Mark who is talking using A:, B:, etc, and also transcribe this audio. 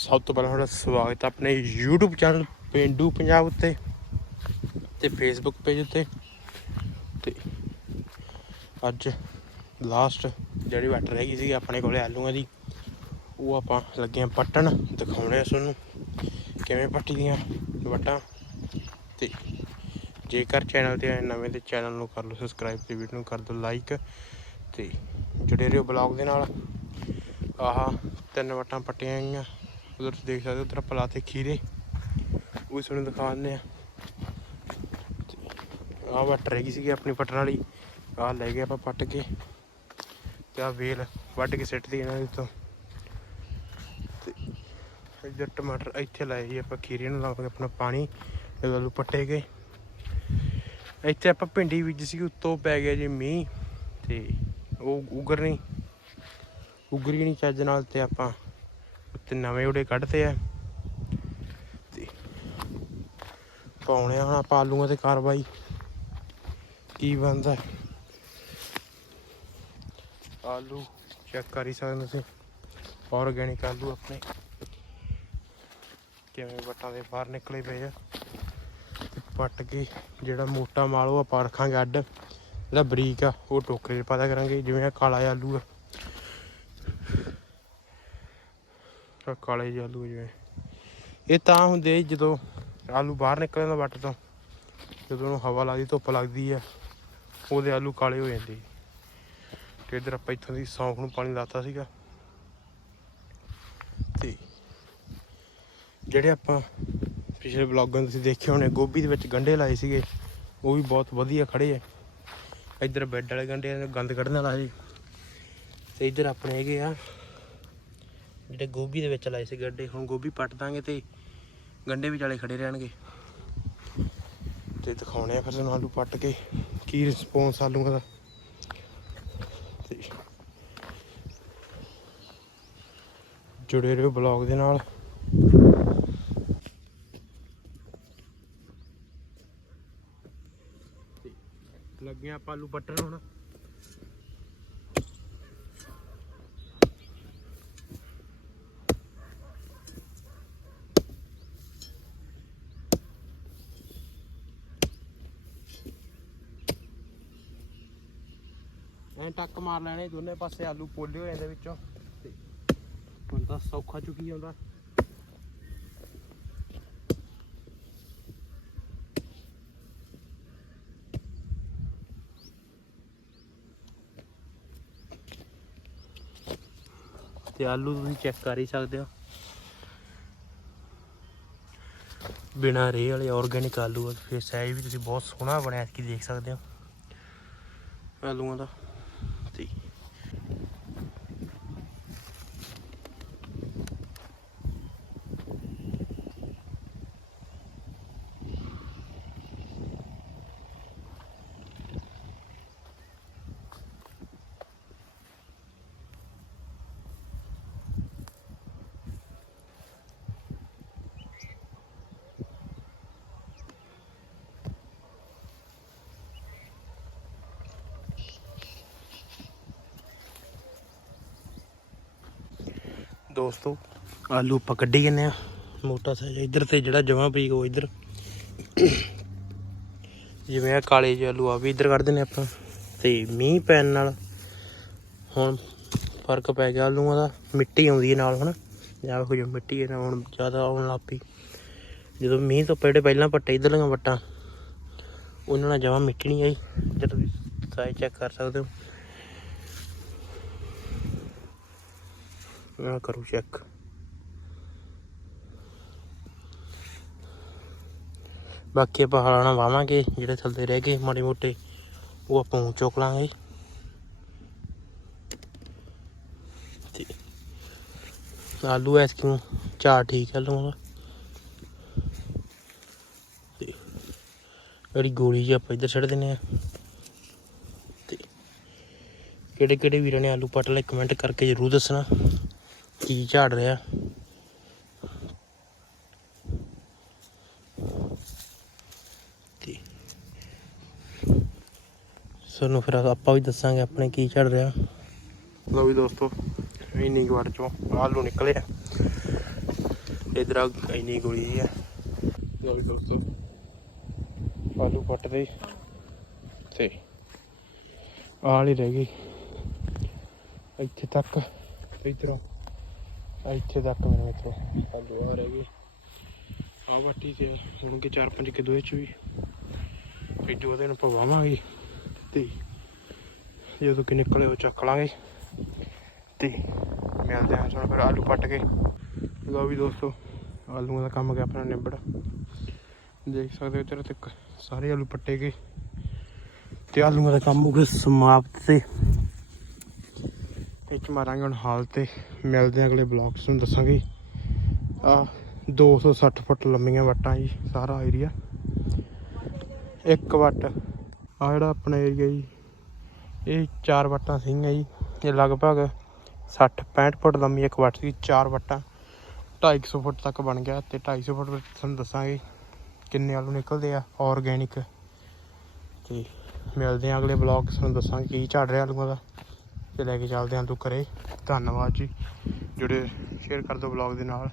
A: ਸਭ ਤੋਂ ਪਹਿਲਾਂ ਤੁਹਾਡਾ ਸਵਾਗਤ ਹੈ ਆਪਣੇ YouTube ਚੈਨਲ ਪਿੰਡੂ ਪੰਜਾਬ ਉੱਤੇ ਤੇ Facebook ਪੇਜ ਉੱਤੇ। ਤੇ ਅੱਜ ਲਾਸਟ ਜਿਹੜੀ ਵੱਟ ਰਹਿ ਗਈ ਸੀ ਆਪਣੇ ਕੋਲੇ ਆਲੂਆਂ ਦੀ, ਉਹ ਆਪਾਂ ਲੱਗੇ ਆ ਪੱਟਣ। ਦਿਖਾਉਣੇ ਆ ਤੁਹਾਨੂੰ ਕਿਵੇਂ ਪੱਟੀ ਦੀਆਂ ਵੱਟਾਂ। ਤੇ ਜੇਕਰ ਚੈਨਲ ਤੇ ਆਏ ਨਵੇਂ ਤੇ ਚੈਨਲ ਨੂੰ ਕਰ ਲਓ ਸਬਸਕ੍ਰਾਈਬ ਤੇ ਵੀਡੀਓ ਨੂੰ ਕਰ ਦਿਓ ਲਾਈਕ ਤੇ ਜੁੜੇ ਰਹੋ ਬਲੌਗ ਦੇ ਨਾਲ। ਆਹ ਤਿੰਨ ਵਟਾਂ ਪੱਟੀਆਂ ਗਈਆਂ ਉਧਰ ਤੁਸੀਂ ਦੇਖ ਸਕਦੇ ਹੋ, ਉਧਰ ਪਲਾ ਤੇ ਖੀਰੇ। ਉਹ ਵੀ ਤੁਹਾਨੂੰ ਦਿਖਾ ਦਿੰਦੇ ਆ ਆਹ ਵੱਟ ਰਹਿ ਗਈ ਸੀਗੀ ਆਪਣੀ ਪੱਟਣ ਵਾਲੀ। ਆਹ ਲੈ ਗਏ ਆਪਾਂ ਪੱਟ ਕੇ। ਤੇ ਆਹ ਵੇਲ ਵੱਢ ਕੇ ਸਿੱਟ ਦੀ ਇਹਨਾਂ ਦੇ ਤੋਂ ਤੇ ਇੱਧਰ ਟਮਾਟਰ ਇੱਥੇ ਲਾਏ ਸੀ ਆਪਾਂ ਖੀਰੇ ਨੂੰ ਲਾ ਕੇ ਆਪਣਾ ਪਾਣੀ ਤੇ ਆਲੂ ਪੱਟੇ ਗਏ। ਇੱਥੇ ਆਪਾਂ ਭਿੰਡੀ ਬੀਜੀ ਸੀ ਉੱਤੋਂ ਪੈ ਗਿਆ ਜੀ ਮੀਂਹ। ਤੇ ਉਹ ਉਗਰ ਨਹੀਂ ਉਗਰੀ ਨਹੀਂ ਚੱਜ ਨਾਲ ਤੇ ਆਪਾਂ ਉੱਤੇ ਨਵੇਂ ਉੜੇ ਕੱਢਤੇ ਆ। ਤੇ ਪਾਉਣੇ ਆ ਹੁਣ ਆਪਾਂ ਆਲੂਆਂ ਤੇ ਕਾਰਵਾਈ। ਕੀ ਬਣਦਾ? ਆਲੂ ਚੈੱਕ ਕਰ ਹੀ ਸਕਦੇ ਤੁਸੀਂ। ਆਰਗੈਨਿਕ ਆਲੂ ਆਪਣੇ। ਕਿਵੇਂ ਵੱਟਾਂ ਦੇ ਬਾਹਰ ਨਿਕਲੇ ਪਏ ਆ। ਤੇ ਪੱਟ ਕੇ ਜਿਹੜਾ ਮੋਟਾ ਮਾਲ ਉਹ ਆਪਾਂ ਰੱਖਾਂਗੇ ਅੱਡ। ਜਿਹੜਾ ਬਰੀਕ ਆ, ਉਹ ਟੋਕਰੇ 'ਚ ਪਤਾ ਕਰਾਂਗੇ। ਜਿਵੇਂ ਆ ਕਾਲਾ ਆਲੂ ਆ। ਆਹ ਕਾਲੇ ਜਿਹੇ ਆਲੂ ਜਿਵੇਂ। ਇਹ ਤਾਂ ਹੁੰਦੇ ਆ ਜਦੋਂ ਆਲੂ ਬਾਹਰ ਨਿਕਲ ਜਾਂਦਾ ਵੱਟ ਤੋਂ, ਜਦੋਂ ਉਹਨੂੰ ਹਵਾ ਲੱਗਦੀ, ਧੁੱਪ ਲੱਗਦੀ ਆ, ਉਹਦੇ ਆਲੂ ਕਾਲੇ ਹੋ ਜਾਂਦੇ ਤੇ ਇਧਰ ਆਪਾਂ ਇੱਥੋਂ ਦੀ ਸੌਂਖ ਨੂੰ ਪਾਣੀ ਲਾਤਾ ਸੀਗਾ। ਤੇ ਜਿਹੜੇ ਆਪਾਂ ਪਿਛਲੇ ਵਲੌਗਾਂ 'ਚ ਤੁਸੀਂ ਦੇਖੇ ਹੋਣੇ, ਗੋਭੀ ਦੇ ਵਿੱਚ ਗੰਢੇ ਲਾਏ ਸੀਗੇ, ਉਹ ਵੀ ਬਹੁਤ ਵਧੀਆ ਖੜੇ ਆ। ਇੱਧਰ ਬੈੱਡ ਵਾਲੇ ਗੰਢੇ ਗੰਦ ਕੱਢਣ ਵਾਲਾ ਸੀ। ਤੇ ਇੱਧਰ ਆਪਣੇ ਹੈਗੇ ਆ ਜਿਹੜੇ ਗੋਭੀ ਦੇ ਵਿੱਚ ਲਾਏ ਸੀ ਗੱਡੇ। ਹੁਣ ਗੋਭੀ ਪੱਟ ਦਾਂਗੇ ਤੇ ਗੰਡੇ ਵੀ ਖੜੇ ਰਹਿਣਗੇ। ਤੇ ਦਿਖਾਉਣੇ ਆ ਫਿਰ ਤੁਹਾਨੂੰ ਆਲੂ ਪੱਟ ਕੇ ਕੀ ਰਿਸਪੌਂਸ ਆਲੂਆਂ ਦਾ। ਤੇ ਜੁੜੇ ਰਹੋ ਬਲੌਗ ਦੇ ਨਾਲ। ਤੇ ਲੱਗੇ ਆਪਾਂ ਆਲੂ ਪੱਟਣ ਹੁਣ। ਐਂ ਟੱਕ ਮਾਰ ਲੈਣੇ, ਦੋਨੇ ਪਾਸੇ ਆਲੂ ਪੋਲੇ ਹੋ ਜਾਂਦੇ ਵਿੱਚੋਂ। ਤੇ ਹੁਣ ਤਾਂ ਸੌਖਾ ਚੁੱਕੀ ਜਾਂਦਾ। ਤੇ ਆਲੂ ਤੁਸੀਂ ਚੈੱਕ ਕਰ ਹੀ ਸਕਦੇ ਹੋ। ਬਿਨਾ ਰੇ ਵਾਲੇ ਆਰਗੈਨਿਕ ਆਲੂ ਆ। ਫਿਰ ਸਾਈਜ਼ ਵੀ ਤੁਸੀਂ ਬਹੁਤ ਸੋਹਣਾ ਬਣਿਆ ਕਿ ਦੇਖ ਸਕਦੇ ਹੋ। ਆਲੂਆਂ ਦਾ। ਦੋਸਤੋ। ਆਲੂ ਆਪਾਂ ਕੱਢੀ ਜਾਂਦੇ ਆ ਮੋਟਾ ਸਾਈਜ਼ ਇੱਧਰ ਤੇ ਜਿਹੜਾ ਜਮਾ ਬਰੀਕ ਉਹ ਇੱਧਰ। ਜਿਵੇਂ ਆ ਕਾਲੇ ਜਿਹੇ ਆਲੂ ਆ ਵੀ ਇੱਧਰ ਕੱਢ ਦਿੰਦੇ ਆਪਾਂ। ਤੇ ਮੀਂਹ ਪੈਣ ਨਾਲ ਹੁਣ ਫ਼ਰਕ ਪੈ ਗਿਆ ਆਲੂਆਂ ਦਾ। ਮਿੱਟੀ ਆਉਂਦੀ ਹੈ ਨਾਲ ਹੁਣ ਜਾਂ ਕੁਝ ਮਿੱਟੀ ਹੈ ਹੁਣ ਜ਼ਿਆਦਾ ਆਉਣ ਲੱਗ ਪਈ। ਜਦੋਂ ਮੀਂਹ ਤੋਂ ਪਹਿਲੇ ਪਹਿਲਾਂ ਪੱਟੇ, ਇੱਧਰਲੀਆਂ ਵੱਟਾਂ ਉਹਨਾਂ ਨਾਲ ਜਮਾ ਮਿੱਟੀ ਨਹੀਂ ਆਈ। ਜਦੋਂ ਸਾਈਜ਼ ਚੈੱਕ ਕਰ ਸਕਦੇ ਹੋ। ਮੈਂ ਕਰੂ ਚੈੱਕ ਬਾਕੀ ਆਪਾਂ ਹਲਾਣਾ ਵਾਵਾਂਗੇ, ਜਿਹੜੇ ਥੱਲੇ ਰਹਿ ਗਏ ਮਾੜੇ ਮੋਟੇ, ਉਹ ਆਪਾਂ ਚੁੱਕ ਲਾਂਗੇ। ਤੇ ਆਲੂ ਐਸ ਕਿਉਂ ਚਾਰ ਠੀਕ ਹੈ ਲੂੰਗਾ ਤੇ ਜਿਹੜੀ ਗੋਲੀ ਜੀ ਆਪਾਂ ਇੱਧਰ ਛੱਡ ਦਿੰਨੇ ਆ। ਤੇ ਕਿਹੜੇ ਕਿਹੜੇ ਵੀਰਾਂ ਨੇ ਆਲੂ ਪੱਟ ਲਏ ਕਮੈਂਟ ਕਰਕੇ ਜ਼ਰੂਰ ਦੱਸਣਾ। ਕੀ ਝਾੜ ਰਿਹਾ। ਤੇ ਸਾਨੂੰ ਫਿਰ ਆਪਾਂ ਵੀ ਦੱਸਾਂਗੇ ਆਪਣੇ ਕੀ ਝੜ ਰਿਹਾ। ਲਓ ਵੀ ਦੋਸਤੋ, ਇੰਨੀ ਕੁ ਵਾਰ ਚੋਂ ਆਲੂ ਨਿਕਲੇ ਆ। ਇਧਰ ਆ ਇੰਨੀ ਗੋਲੀ ਆ। ਲੋ ਵੀ ਦੋਸਤੋ, ਆਲੂ ਪੱਟਦੇ ਤੇ ਆਲ ਹੀ ਰਹਿ ਗਈ। ਇੱਥੇ ਤੱਕ ਇਧਰੋਂ ਇੱਥੇ ਤੱਕ ਮੇਰੇ ਮਿੱਤਰੋ। ਆਲੂ ਆ ਰਹਿ ਗਏ ਆ ਵੱਟੀ ਤੇ ਹੋਣਗੇ ਚਾਰ ਪੰਜ ਕਿਲੋ ਇਹ ਚ ਵੀ। ਇਦੋਂ ਉਹਦੇ ਨੂੰ ਪਵਾਵਾਂਗੇ। ਤੇ ਜਦੋਂ ਕਿ ਨਿਕਲੇ ਉਹ ਚੱਕ ਲਾਂਗੇ। ਤੇ ਮਿਲਦੇ ਹਾਂ ਹੁਣ ਫਿਰ ਆਲੂ ਪੱਟ ਕੇ। ਲਓ ਵੀ ਦੋਸਤੋ, ਆਲੂਆਂ ਦਾ ਕੰਮ ਗਿਆ ਆਪਣਾ ਨਿਬੜ। ਦੇਖ ਸਕਦੇ ਹੋ ਤੇਰੇ ਤੱਕ ਸਾਰੇ ਆਲੂ ਪੱਟੇ ਗਏ। ਤੇ ਆਲੂਆਂ ਦਾ ਕੰਮ ਹੋ ਗਿਆ ਸਮਾਪਤ ਤੇ। ਇਹ 'ਚ ਮਾਰਾਂਗੇ ਹੁਣ ਹਾਲ ਤੇ। ਮਿਲਦੇ ਹਾਂ ਅਗਲੇ 'ਚ, ਤੁਹਾਨੂੰ ਦੱਸਾਂਗੇ। ਆ 260 ਫੁੱਟ ਲੰਮੀਆਂ ਵੱਟਾਂ ਜੀ, ਸਾਰਾ ਏਰੀਆ ਇੱਕ ਵੱਟ। ਆ ਜਿਹੜਾ ਆਪਣਾ ਏਰੀਆ ਜੀ, ਇਹ ਚਾਰ ਵੱਟਾਂ ਸੀਗੀਆਂ ਜੀ। ਇਹ ਲਗਭਗ 60 65 ਫੁੱਟ ਲੰਮੀ ਇੱਕ ਵੱਟ ਸੀ, ਚਾਰ ਵੱਟਾਂ। 250 ਫੁੱਟ ਤੱਕ ਬਣ ਗਿਆ ਤੇ 250 ਫੁੱਟ ਵਿੱਚ ਤੁਹਾਨੂੰ ਦੱਸਾਂਗੇ ਕਿੰਨੇ ਆਲੂ ਨਿਕਲਦੇ ਆ ਆਰਗੈਨਿਕ ਤੇ ਮਿਲਦੇ ਆ ਅਗਲੇ ਬਲੌਗ ਤੁਹਾਨੂੰ ਦੱਸਾਂਗੇ ਕੀ ਝੜ ਰਿਹਾ ਆਲੂਆਂ ਦਾ। ਤੇ ਲੈ ਕੇ ਚੱਲਦੇ ਹਾਂ ਤੂੰ ਕਰੇ ਧੰਨਵਾਦ ਜੀ। ਜਿਹੜੇ ਸ਼ੇਅਰ ਕਰ ਦਿਓ ਬਲੌਗ ਦੇ ਨਾਲ।